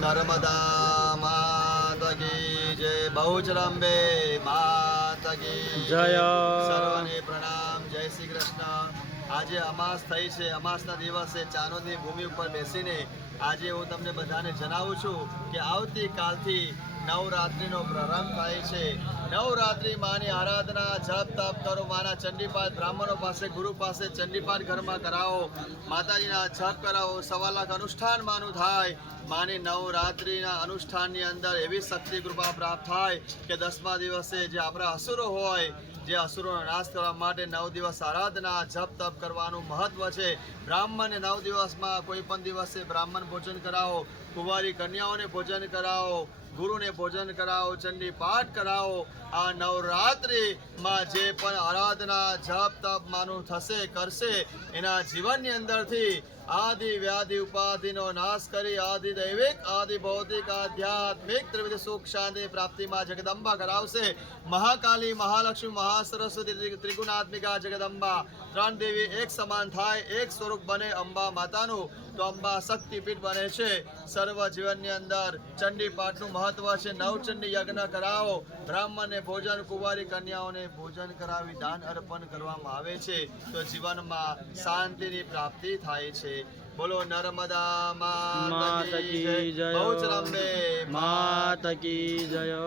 નર્મદા માતા કી જય. બહુચરાંબે માતા કી જય. સર્વને પ્રણામ. જય શ્રી કૃષ્ણ. આજે અમાસ થઈ છે. અમાસના દિવસે ચાનોદની ભૂમિ ઉપર બેસીને આજે હું તમને બધાને જણાવું છું કે આવતીકાલથી નવરાત્રિનો પ્રારંભ થાય છે. નવરાત્રિ માની આરાધના, જપ તપ કરો, માના ચંડીપાઠ બ્રાહ્મણો પાસે, ગુરુ પાસે ચંડીપાઠ ઘરમાં કરાવો, માતાજીના જપ કરાવો, 1.25 લાખ અનુષ્ઠાન માનું થાય. માની નવરાત્રિના અનુષ્ઠાનની અંદર એવી શક્તિ કૃપા પ્રાપ્ત થાય કે 10મા દિવસે જે આપણા અસુરો હોય, જે અસુરોનો નાશ કરવા માટે 9 દિવસ આરાધના જપ તપ કરવાનું મહત્વ છે. બ્રાહ્મણને 9 દિવસમાં કોઈ પણ દિવસે બ્રાહ્મણ ભોજન કરાવો, કુંવારી કન્યાઓને ભોજન કરાવો, ગુરુને ભોજન કરાવો, ચંડી પાઠ કરાવો. આ નવરાત્રિમાં જે પણ આરાધના જપ તપ માનું થશે કરશે એના જીવનની અંદરથી આદિ વ્યાધિ ઉપાધિનો નાશ કરી આદિ દૈવિક આદિ ભૌતિક આધ્યાત્મિક ત્રિવિધ સુખ શાંતિ પ્રાપ્તિમાં જગદંબા કરાવશે. મહાકાલી, મહાલક્ષ્મી, મહાસરસ્વતી, ત્રિગુણાત્મિકા જગદંબા 3 દેવી એક સમાન થાય, એક સ્વરૂપ બને અંબા માતાનું, તો અંબા શક્તિપીઠ બને છે. સર્વ જીવનની અંદર ચંડી પાઠનું મહત્વ છે. નવચંડી યજ્ઞ કરાવો, બ્રાહ્મણને ભોજન, કુંવારી કન્યાઓને ભોજન કરાવી દાન અર્પણ કરવામાં આવે છે, તો જીવનમાં શાંતિની પ્રાપ્તિ થાય છે. બોલો નર્મદા માતા કી જય. બહુચરાંબે માતા કી જય.